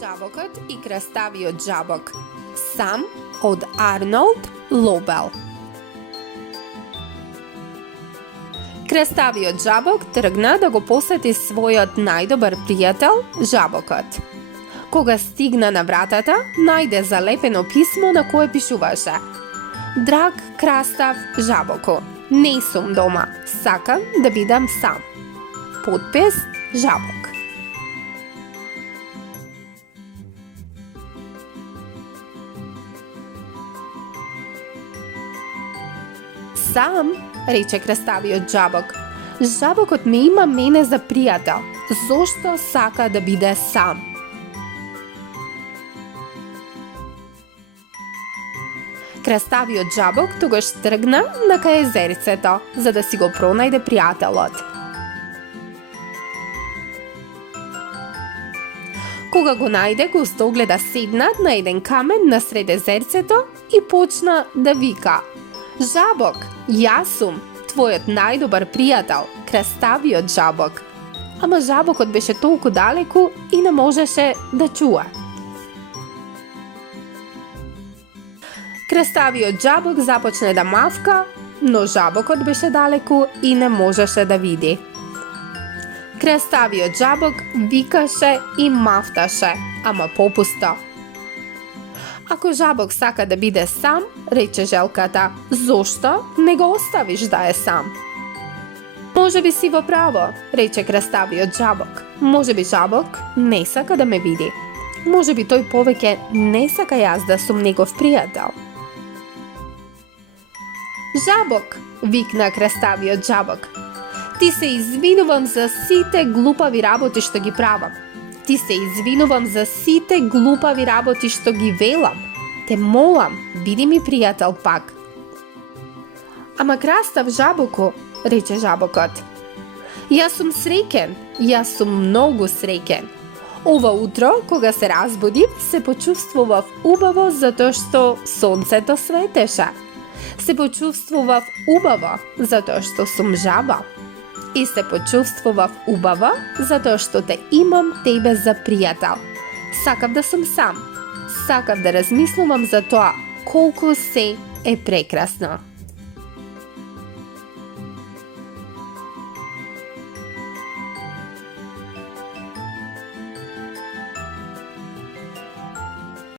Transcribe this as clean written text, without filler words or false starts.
Жабокот и краставиот жабок. Сам од Арнолд Лобел. Краставиот жабок тргна да го посети својот најдобар пријател, жабокот. Кога стигна на вратата, најде залепено писмо на кое пишуваше: Драг крастав жабоко, не сум дома, сакам да бидам сам. Подпис Жабок. Сам, рече краставиот жабок. Жабокот ме има мене за пријател. Зошто сака да биде сам? Краставиот жабок тогаш тргна на кај езерцето, за да си го пронајде пријателот. Кога го најде, го стогледа седнат на еден камен насред езерцето и почна да вика: Жабок, јас сум, твојот најдобар пријател, краставиот жабок. Ама жабокот беше толку далеку и не можеше да чуе. Краставиот жабок започне да мавка, но жабокот беше далеку и не можеше да види. Краставиот жабок викаше и мавташе, ама попусто. Ако жабок сака да биде сам, рече желката, зошто не го оставиш да е сам? Може би си во право, рече краставиот жабок. Може би жабок не сака да ме види. Може би тој повеќе не сака јас да сум негов пријател. Жабок, викна краставиот жабок. Ти се извинувам за сите глупави работи што ги правам. Ти се извинувам за сите глупави работи што ги велам. Те молам, биди ми пријател пак. Ама крастав жабоко, рече жабокот. Јас сум среќен, јас сум многу среќен. Ова утро, кога се разбудив, се почувствував убаво затоа што сонцето светеше. Се почувствував убаво затоа што сум жаба. И се почувствував убаво затоа што те имам тебе за пријател. Сакав да сум сам. Сакав да размислувам за тоа колку се е прекрасно.